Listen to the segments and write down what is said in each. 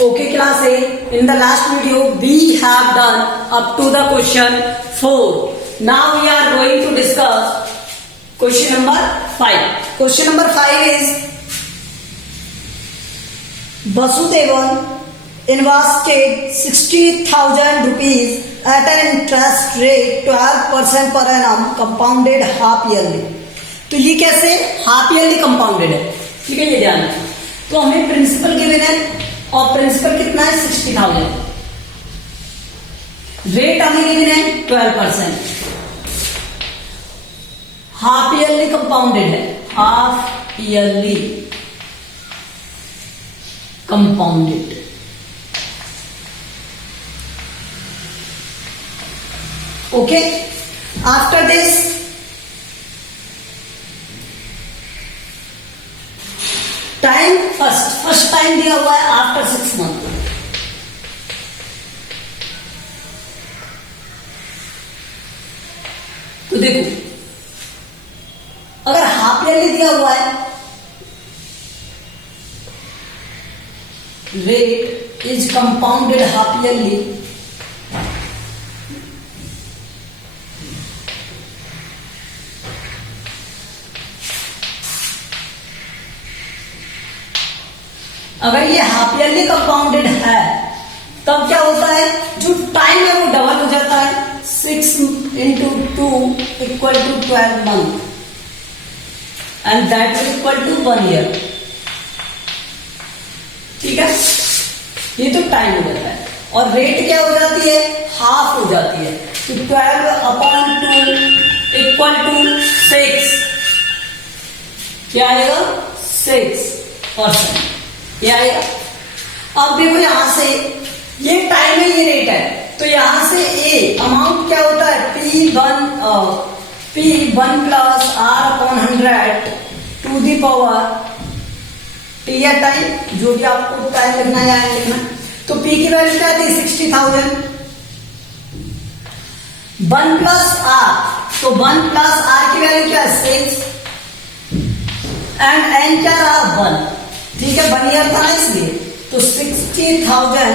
Okay, class A. In the last video, we have done up to the question 4. Now we are going to discuss question number 5. Question number 5 is Vasudevan invested 60,000 rupees at an interest rate 12% per annum compounded half yearly. तो ये कैसे half yearly compounded है, ठीक है, ये ध्यान रखना। तो हमें प्रिंसिपल गिवन है और प्रिंसिपल कितना है 60,000, रेट हमें गिवन है 12%, हाफ ईयरली कंपाउंडेड है, half yearly compounded. Okay, after this time first time दिया हुआ है आफ्टर 6 मंथ। तो देखो, अगर हाफ ईयरली दिया हुआ है, rate is compounded half yearly, अगर ये हाफ ईयरली कंपाउंडेड है तब क्या होता है, जो टाइम है वो डबल हो जाता है। 6 into 2 equal to 12 month and that is equal to 1 year। ठीक है, ये तो टाइम हो जाता है और रेट क्या हो जाती है, हाफ हो जाती है। तो 12/2 इक्वल टू 6, क्या आएगा 6%, ये आएगा। अब देखो यहां से ये टाइम है, ये रेट है, तो यहां से ए अमाउंट क्या होता है, P1 plus R/100 to the power T या टाइम, जो भी आपको टाइम लिखना है लिखना। तो P की वैल्यू क्या थी 60,000, 1 प्लस R, तो 1 प्लस R की वैल्यू क्या है 6 एंड N क्या रहा 1, ठीक है, 1 ईयर था इसलिए। तो 60,000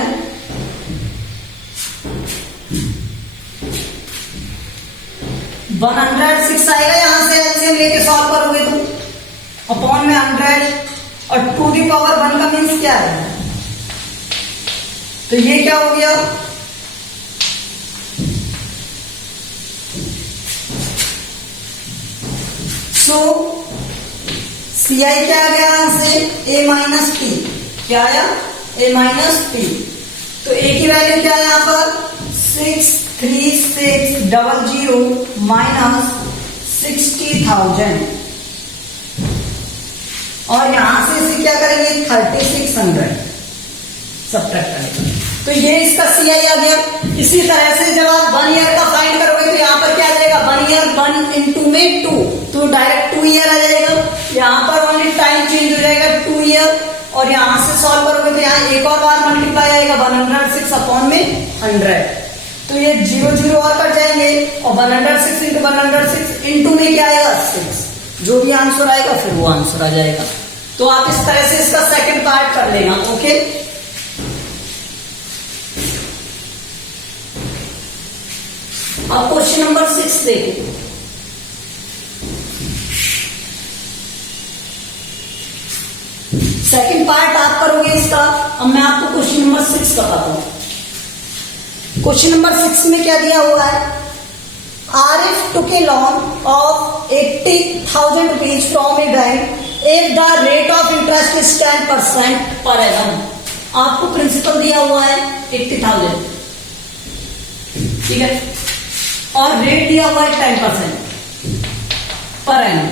106 आएगा, यहां से एलसीएम लेके सॉल्व करोगे तो अपॉन में 100 और टू दी पावर 1 का मीन्स क्या है, तो ये क्या हो गया, सो CI क्या आ गया यहां से A माइनस P, क्या आया A माइनस P। तो A की वैल्यू क्या है यहां पर 63600 माइनस 60,000 और यहां से इसे क्या करेंगे 3600 सब्ट्रैक्ट करेंगे, तो ये इसका CI आ गया। इसी तरह से जब आप 1 ईयर का फाइंड करोगे तो यहां पर क्या आ जाएगा 1 ईयर 1 into में 2, तो डायरेक्ट 2 ईयर आ जाएगा। यहां पर ओनली टाइम चेंज हो जाएगा 2 ईयर और यहां से सॉल्व करोगे तो यहां एक और बार मल्टीप्लाई आएगा 106 अपॉन में 100, तो ये 0 0 और कट जाएंगे और 106 into 106 इंटू में क्या आएगा 6, जो भी आंसर आएगा फिर वो आंसर आ जाएगा। तो आप इस तरह से इसका सेकंड पार्ट कर लेना। ओके, अब क्वेश्चन नंबर 6 देखो। सेकंड पार्ट आप करोगे इसका, अब मैं आपको क्वेश्चन नंबर 6 बताता हूं। क्वेश्चन नंबर 6 में क्या दिया हुआ है, Arif took a loan of 80,000 rupees from a bank if the rate of interest is 10% per annum. आपको प्रिंसिपल दिया हुआ है 80,000, ठीक है, और रेट दिया हुआ है 10% पर एनम,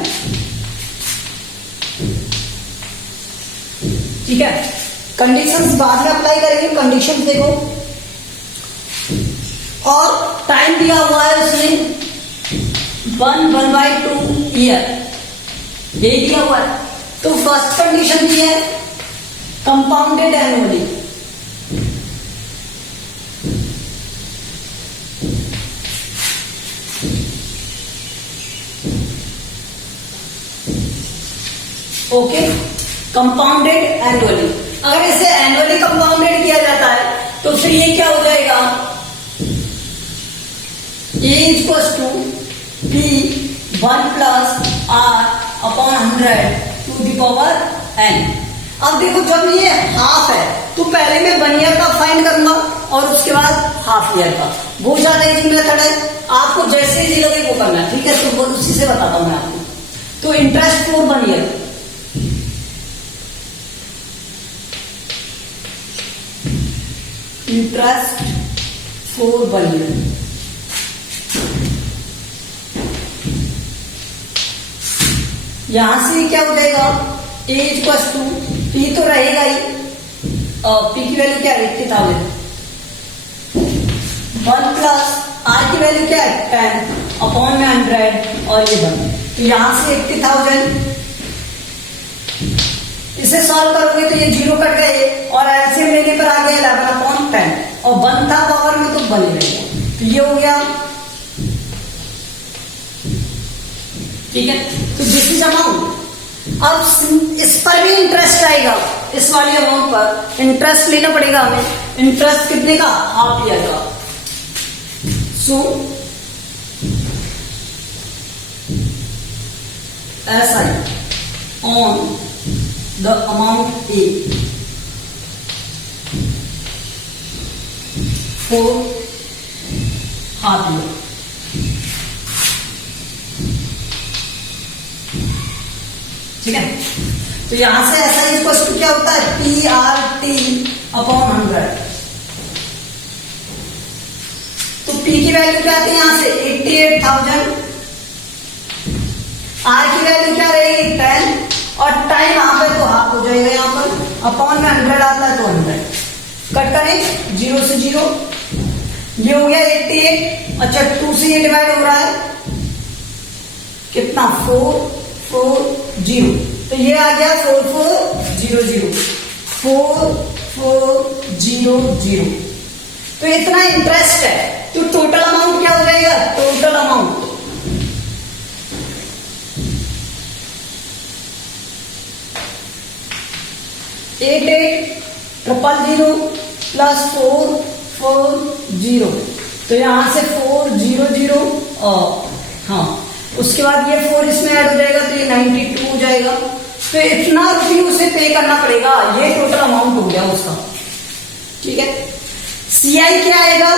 ठीक है। कंडीशंस बाद में अप्लाई करेंगे, कंडीशंस देखो, और टाइम दिया हुआ है उसमें 1/2 ईयर, ये दिया हुआ है। तो फर्स्ट कंडीशन दी है compounded annually, okay, compounded annually. अगर इसे एनुअली कंपाउंडेड किया जाता है तो फिर ये क्या हो जाएगा, A equals to P 1 plus R upon 100 to the power N. अब देखो जब ये हाफ है तो पहले मैं 1 ईयर का फाइंड करूंगा और उसके बाद हाफ ईयर का। वो ज्यादा इजी मेथड है, आपको जैसे इजी लगे वो करना है, ठीक है। तो वो उसी से बताता हूं मैं आपको। तो interest for 1 year, interest for 1 year, यहां से क्या हो जाएगा, ए इक्वल्स टू पी तो रहेगा ही, पी की वैल्यू क्या है 80,000, 1 प्लस आर की वैल्यू क्या है 10 अपॉन में 100 और ये 1। तो यहां से 80,000, इसे सॉल्व करोगे तो ये 0 कट गए और एलसीएम लेने पर आ गया 11 अपॉन 10 और 1 था पावर में तो 1 ही रहेगा। तो ये हो गया, ठीक है। तो दिस इज अमाउंट। अब इस पर भी इंटरेस्ट आएगा, इस वाली अमाउंट पर इंटरेस्ट लेना पड़ेगा हमें। इंटरेस्ट कितने का, हाफ ईयर का। सो SI on the amount A for half year। ठीक है। तो यहां से ऐसा इक्वल टू क्या होता है, PRT अपॉन 100। तो P की वैल्यू क्या आती है यहां से 88,000, R की वैल्यू क्या रहेगी 10 और टाइम यहां पे तो हाफ हो जाएगा, यहां पर अपॉन में 100 आता है तो 100 कट करें 0 से 0, ये हो गया 88। अच्छा 2 से ये डिवाइड हो रहा है कितना 440, तो ये आ गया 4400, 4400। तो इतना इंटरेस्ट है, तो टोटल अमाउंट क्या हो जाएगा, टोटल अमाउंट 88,000 प्लस 440। तो यहां से 400 और हाँ उसके बाद ये 4 इसमें ऐड हो जाएगा तो ये 92 हो जाएगा। तो इतना रुपये उसे पे करना पड़ेगा, ये टोटल अमाउंट हो गया उसका, ठीक है। CI क्या आएगा,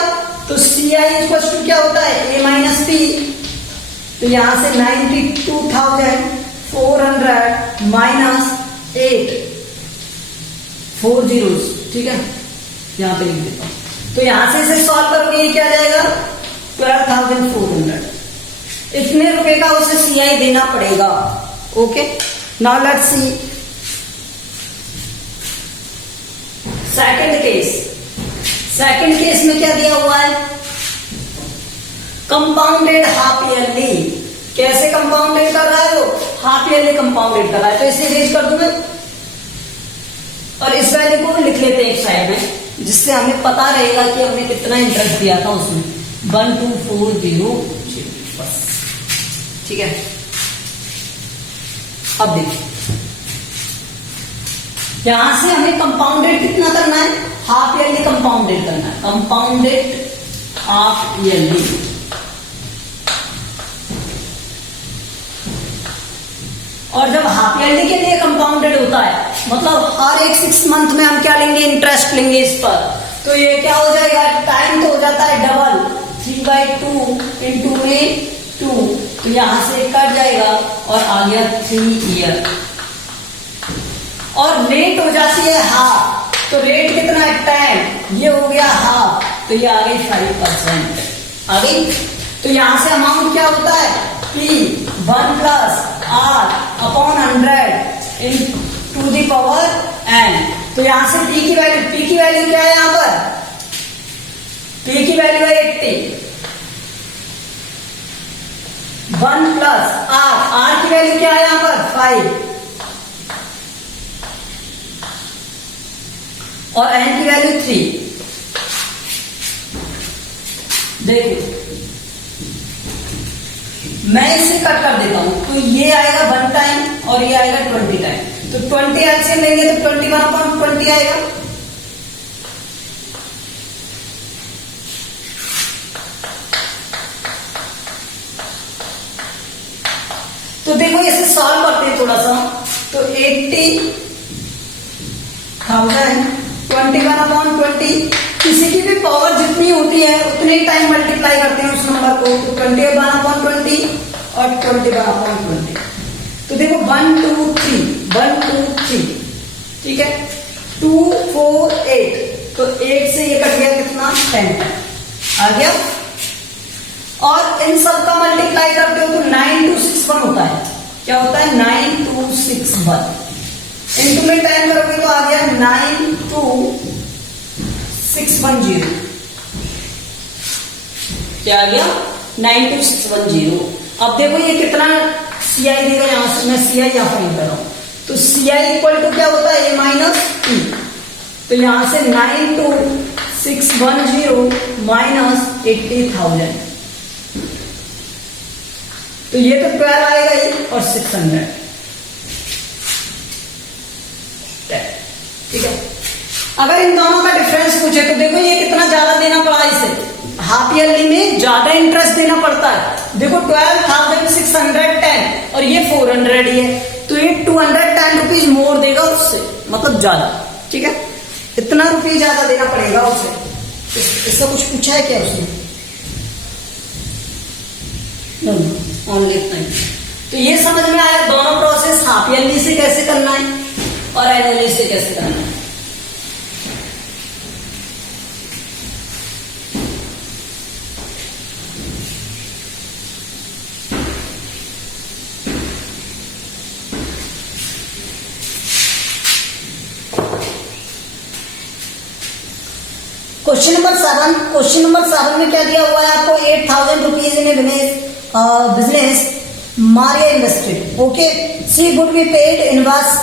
तो CI इक्वल टू क्या होता है A माइनस P। तो यहां से 92,400 माइनस 8 4 zeros, ठीक है, यहां पे लिख देता हूं। तो यहां से इसे सॉल्व करोगे ये क्या जाएगा 12,400। इतने रुपए का उसे CI देना पड़ेगा। Okay, now let's see second case. Second case में क्या दिया हुआ है, कंपाउंडेड हाफ ईयरली। कैसे कंपाउंडेड कर रहा है वो, हाफ ईयरली कंपाउंडेड कर रहा है। तो इसे रेज कर दूंगा और इस वैल्यू को लिख लेते हैं एक साइड में, जिससे हमें पता रहेगा कि हमने कितना इंटरेस्ट दिया था उसमें 1240 बस, ठीक है। अब देखिए यहां से हमें कंपाउंडेड कितना करना है, हाफ ईयरली कंपाउंडेड करना है, कंपाउंडेड हाफ ईयरली। और जब हाफ ईयरली के लिए कंपाउंडेड होता है मतलब हर एक 6 मंथ में हम क्या लेंगे, इंटरेस्ट लेंगे इस पर। तो ये क्या हो जाएगा, टाइम तो हो जाता है डबल, 3/2 इंटू में 2, तो यहां से कट जाएगा और आ गया 3 ईयर। और रेट हो जाती है हाफ, तो रेट कितना है 10, ये हो गया हाफ, तो ये आ गई 5% आ गई। तो यहां से अमाउंट क्या होता है P 1 plus R upon 100 into the power n। तो यहां से P की वैल्यू क्या है, यहां पर P की वैल्यू है 80, 1 प्लस R की वैल्यू क्या है यहां पर 5 और n की वैल्यू 3। देखो मैं इसे कट कर देता हूं, तो ये आएगा 1 टाइम और ये आएगा 20 टाइम। तो तो 20 एलसीएम लेंगे तो 21/20 आएगा। तो देखो इसे सॉल्व करते हैं थोड़ा सा। तो 80,000 21/20, किसी की भी पावर जितनी होती है उतने टाइम मल्टीप्लाई करते हैं उस नंबर को। तो 21/20 और 20/20। तो देखो 1 2 3 ठीक है, 2 4 8, तो 8 से ये कट गया कितना 10 आ गया। और इन सब का मल्टीप्लाई करते हो तो 9261 होता है। क्या होता है 9261, इनटू में 10 करोगे तो आ गया 92610। क्या आ गया 92610। अब देखो ये कितना CI देगा, यहां से मैं CI यहां फाइंड कर रहा हूं। तो CI इक्वल टू क्या होता है A माइनस E। तो यहां से 92610 माइनस 80,000, तो ये तो 12 आएगा ही और 600। ठीक है, अगर इन दोनों का डिफरेंस पूछे तो देखो ये कितना ज्यादा देना पड़ा इसे। हाफ ईयरली में ज्यादा इंटरेस्ट देना पड़ता है। देखो 12,610 और ये 400 ही है, तो ये 210 रुपीज मोर देगा उससे, मतलब ज्यादा। ठीक है, इतना रुपये ज्यादा देना पड़ेगा उसे। इसका कुछ पूछा है क्या उसने? ओनली इतना ही। तो ये समझ में आया दोनों प्रोसेस, हाफ ईयरली से कैसे करना है और एनुअली से कैसे करना है। क्वेश्चन नंबर 7 में क्या दिया हुआ है आपको? 8,000 rupees in business Maria invested. Okay, she would be paid interest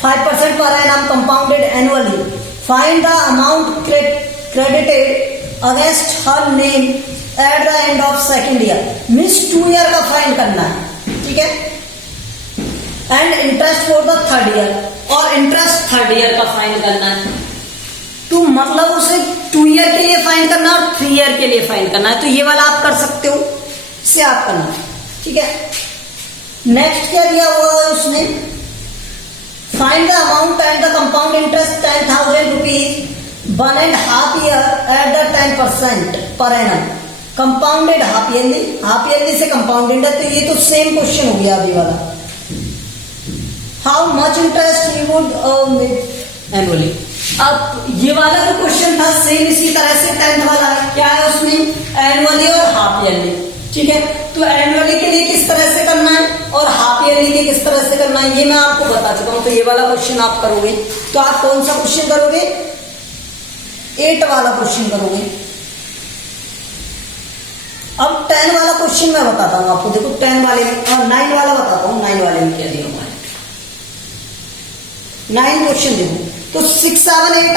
5% per annum compounded annually. Find the amount credited against her name at the end of second year. Means 2 year का find करना है। ठीक है, and interest for the 3rd year, और interest 3rd year का find करना है। तो मतलब उसे 2 ईयर के लिए फाइंड करना और 3 ईयर के लिए फाइंड करना है। तो ये वाला आप कर सकते हो, इसे आप करना है। ठीक है, नेक्स्ट क्या दिया हुआ है उसने? Find the amount and the compound interest 10,000 rupees 1.5 year at the 10% per annum compounded half yearly से कंपाउंडेड है। तो ये तो सेम क्वेश्चन हो गया अभी वाला। How much interest he would annually. अब ये वाला जो क्वेश्चन था सेम इसी तरह से 10th वाला है। क्या है उसमें? एनुअली और हाफ ईयरली। ठीक है, तो एनुअली के लिए किस तरह से करना है और हाफ ईयरली के किस तरह से करना है ये मैं आपको बता चुका हूं। तो ये वाला क्वेश्चन आप करोगे तो आप कौन सा क्वेश्चन करोगे? 8 वाला क्वेश्चन करोगे। अब 10 वाला क्वेश्चन मैं बताता हूं आपको। देखो 10 वाले में और 9 वाला बताता हूं। 9 वाले में क्या दिया हुआ है? 9 क्वेश्चन देखो। तो 6 7 8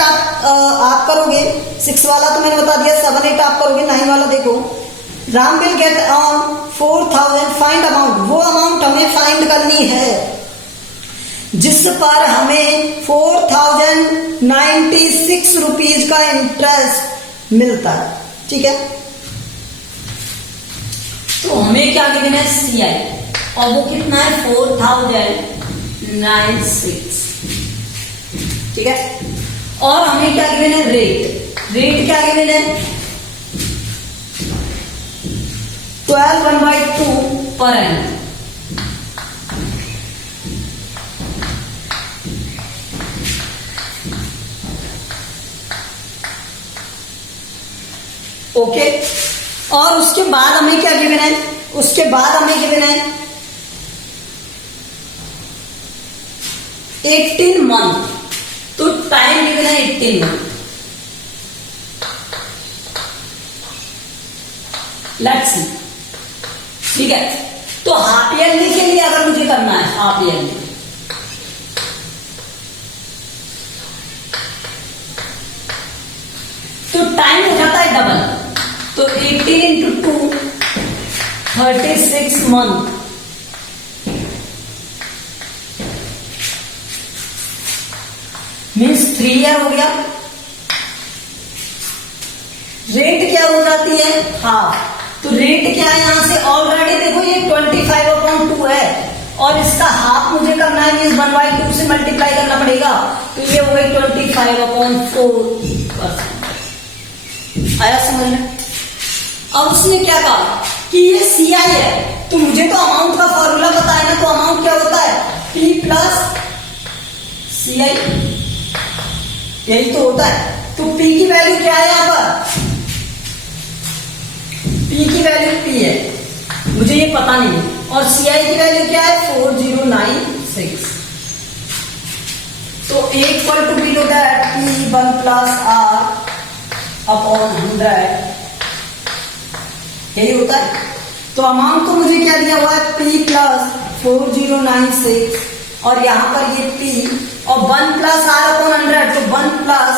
आप करोगे। 6 वाला तो मैंने बता दिया, 7 8 आप करोगे। 9 वाला देखो, Ram will get on 4,000 find amount. वो अमाउंट हमें फाइंड करनी है जिस पर हमें 4,096 रुपीज का इंटरेस्ट मिलता है। ठीक है, तो हमें क्या गिवन है? CI, और वो कितना है? 4,096। ठीक है, और हमें क्या गिवन है? रेट क्या गिवन है? 12/2 पर एनम। ओके, और उसके बाद हमें क्या गिवन है? उसके बाद हमें गिवन है 18 मंथ। तो टाइम गिवन है 18 मंथ। Let's see. ठीक है, तो हाफ ईयरली के लिए अगर मुझे करना है हाफ ईयरली, तो टाइम हो जाता है डबल। तो 18 इंटू 2 36 मंथ। 3 ईयर हो गया। रेट क्या हो जाती है, हाफ। तो रेट क्या है यहां से, ऑलरेडी देखो ये 25/2 है और इसका हाफ मुझे करना है, इस 1/2 से मल्टीप्लाई करना पड़ेगा, तो ये हो गई 25/4%। आया समझ में। अब उसने क्या कहा कि ये CI है, तो मुझे तो अमाउंट का फॉर्मूला पता है ना, तो अमाउंट क्या होता है P प्लस CI, यही तो होता है। तो P की वैल्यू क्या है यहां पर, P की वैल्यू P है, मुझे ये पता नहीं है, और CI की वैल्यू क्या है 4096। तो equal to below that P1 plus R upon 100, यही होता है। तो अमाउंट तो मुझे क्या दिया हुआ है P प्लस 4096 और यहां पर ये P और 1 प्लस R अपॉन 100, तो 1 प्लस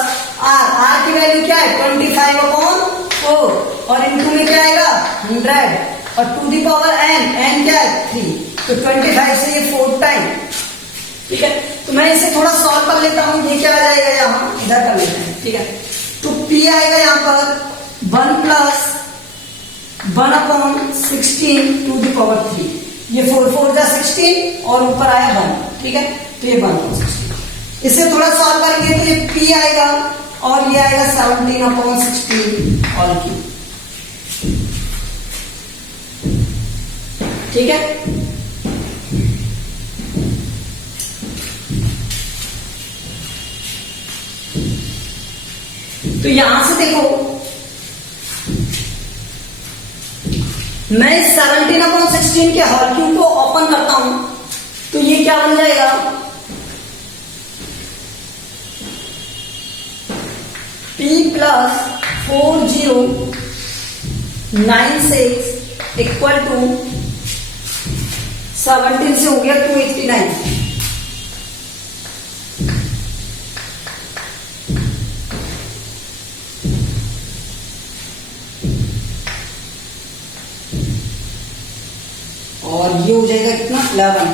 R की वैल्यू क्या है 25/4 और इनटू में क्या आएगा 100 और टू दी पावर n क्या है 3, तो 25 से ये 4 टाइम। ठीक है, तो मैं इसे थोड़ा सॉल्व कर लेता हूं, ये क्या आ जाएगा यहां, इधर कर लेते हैं। ठीक है, तो P आएगा यहां पर 1 प्लस 1/16 टू दी पावर 3, ये 4 जा 16 और ऊपर आया 1। ठीक है, तो ये 1/16। इसे थोड़ा सॉल्व करेंगे तो ये P आएगा और ये आएगा 17/16 ऑल क्यूब। ठीक है, तो यहां से देखो मैं 17/16 के होल क्यूब को ओपन करता हूं, तो ये क्या बन जाएगा P प्लस 4096 इक्वल टू 17 से हो गया 289। और ये हो जाएगा कितना 11।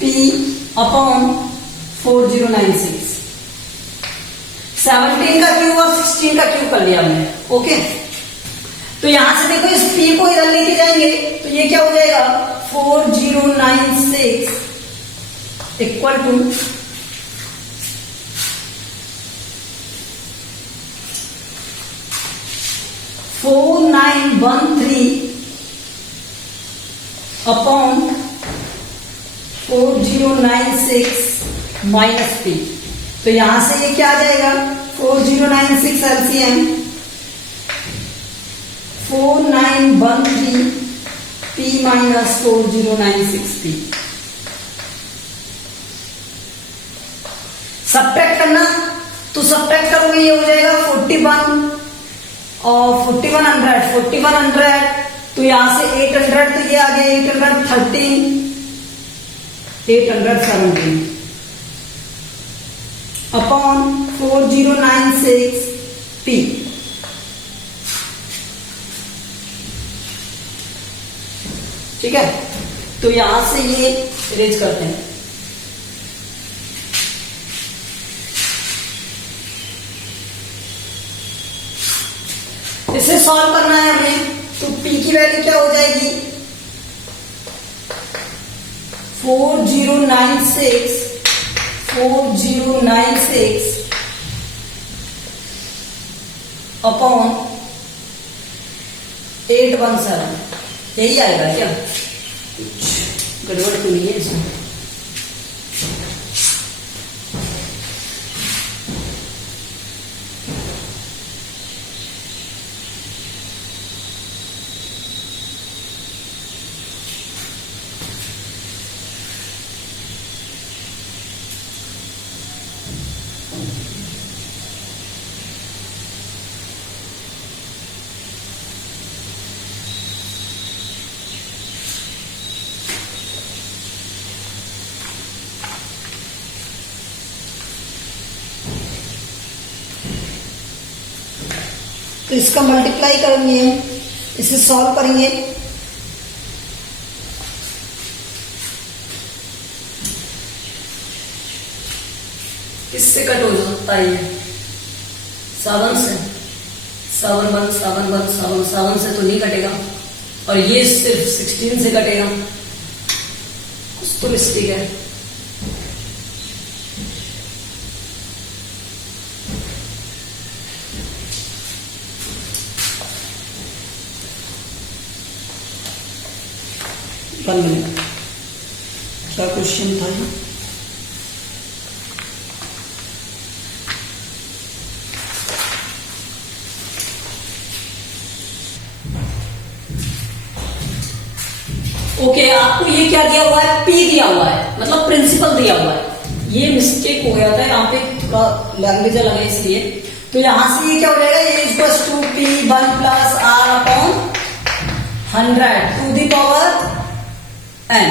P अपॉन 4096, 17 का क्यूब और 16 का क्यूब कर लिया हमने। ओके, तो यहां से देखो इस P को इधर लेके जाएंगे तो ये क्या हो जाएगा 4096 equal to 4913 upon 4096 minus P। तो यहां से ये क्या आ जाएगा 4096 LCM 4913 P minus 4096 P। Subtract करना, तो सब्ट्रैक्ट करोगे ये हो जाएगा 41 और 4100 तो यहां से 800, तो ये आ गया 813 817 अपॉन 4096 P। ठीक है, तो यहां से ये इरेज करते हैं। इसे सॉल्व करना है हमें, तो P की वैल्यू क्या हो जाएगी 4096 अपॉन 817, यही आएगा क्या, कुछ गड़बड़ तो नहीं है इसमें। तो इसका मल्टीप्लाई करेंगे हम, इसे सॉल्व करेंगे। किससे कट हो सकता है ये? 7 से, 7 1 7 1 7 7 से तो नहीं कटेगा, और ये सिर्फ 16 से कटेगा। कुछ तो मिस्टेक है। क्या क्वेश्चन था ये? ओके, आपको ये क्या दिया हुआ है? पी दिया हुआ है, मतलब प्रिंसिपल दिया हुआ है। ये मिस्टेक हो गया था यहाँ पे, थोड़ा लैंग्वेज अलग है इसलिए। तो यहां से ये क्या हो जाएगा? ये equals to P 1 plus R upon 100 to the power n।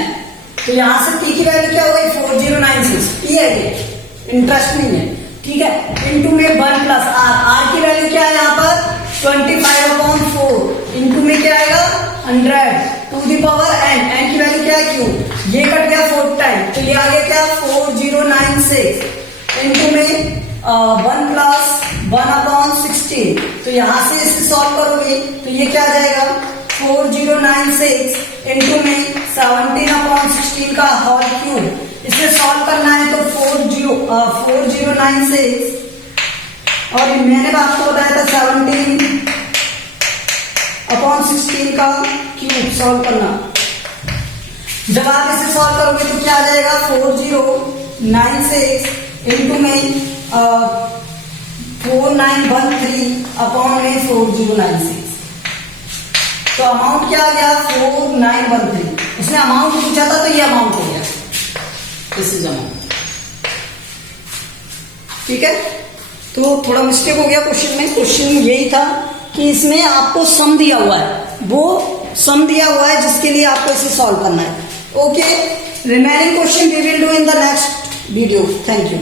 तो यहां से p की वैल्यू क्या हो गई? 4096। p है ये, इंटरेस्ट नहीं है, ठीक है। इनटू में 1 प्लस आर, आर की वैल्यू क्या है यहाँ पर? 25/4। इनटू में क्या आएगा? 100 to the power n। n की वैल्यू क्या है? q। ये कट गया 4 टाइम, तो ये आ गया क्या? 4096 इनटू में 1 प्लस 1/16। तो यहां से इसे सॉल्व करोगे तो ये क्या आ जाएगा? 4096 इनटू में 17/16 का होल क्यूब। इसे सॉल्व करना है तो 4096 और मैंने आपको बताया था 17/16 का क्यूब सॉल्व करना। जब आप इसे सॉल्व करोगे तो क्या आ जाएगा? 4096 इनटू में 4913 अपॉन में 4096। तो अमाउंट क्या आ गया? 4913। उसने अमाउंट पूछा था तो ये अमाउंट हो गया, दिस इज अमाउंट, ठीक है। तो थोड़ा मिस्टेक हो गया क्वेश्चन में। क्वेश्चन यही था कि इसमें आपको सम दिया हुआ है, वो सम दिया हुआ है जिसके लिए आपको इसे सॉल्व करना है। Okay, remaining question we will do in the next video. Thank you.